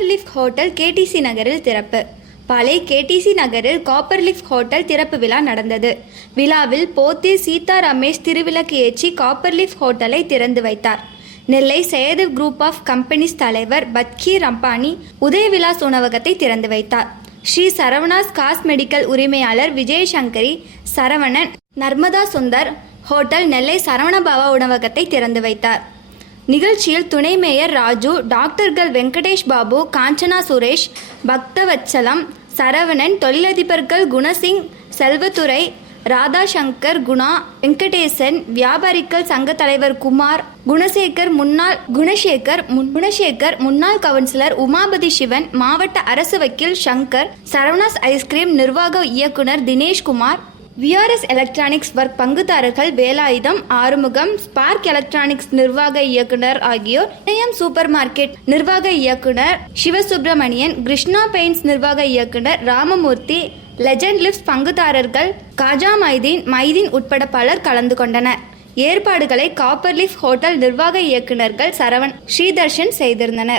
Copper lift hotel KTC நகரில் திறப்பு. பழைய கேடிசி நகரில் காப்பர் லிஃப்ட் ஹோட்டல் திறப்பு விழா நடந்தது. விழாவில் போத்தி சீதா ரமேஷ் திருவிளக்கு ஏற்றி காப்பர் லிஃப்ட் ஹோட்டலை திறந்து வைத்தார். Nellai Sethu group of companies தலைவர் பத்கி ரம்பானி உதயவிலாஸ் உணவகத்தை திறந்து வைத்தார். ஸ்ரீ சரவணாஸ் காஸ் மெடிக்கல் உரிமையாளர் விஜயசங்கரி சரவணன் நர்மதா சுந்தர் ஹோட்டல் நெல்லை சரவணபவா உணவகத்தை திறந்து வைத்தார். நிகழ்ச்சியில் துணை மேயர் ராஜு டாக்டர்கள் வெங்கடேஷ் பாபு காஞ்சனா சுரேஷ் பக்தவச்சலம் சரவணன் தொழிலதிபர்கள் குணசிங் செல்வத்துறை ராதாசங்கர் குணா வெங்கடேசன் வியாபாரிகள் சங்க தலைவர் குமார் குணசேகர் முன்னாள் குணசேகர் குணசேகர் முன்னாள் கவுன்சிலர் உமாபதி சிவன் மாவட்ட அரசு வக்கீல் சங்கர் சரவணாஸ் ஐஸ்கிரீம் நிர்வாக இயக்குனர் தினேஷ்குமார் விஆர்எஸ் எலக்ட்ரானிக்ஸ் ஒர்க் பங்குதாரர்கள் வேலாயுதம் ஆறுமுகம் ஸ்பார்க் எலக்ட்ரானிக்ஸ் நிர்வாக இயக்குனர் ஆகியோர் இணையம் சூப்பர் மார்க்கெட் நிர்வாக இயக்குனர் சிவசுப்பிரமணியன் கிருஷ்ணா பெயிண்ட்ஸ் நிர்வாக இயக்குனர் ராமமூர்த்தி லெஜண்ட் லிப்ஸ் பங்குதாரர்கள் காஜா மைதீன் மைதீன் உட்பட பலர் கலந்து கொண்டனர். ஏற்பாடுகளை காப்பர் லிஃப்ட் ஹோட்டல் நிர்வாக இயக்குநர்கள் சரவண் ஸ்ரீதர்ஷன் செய்திருந்தனர்.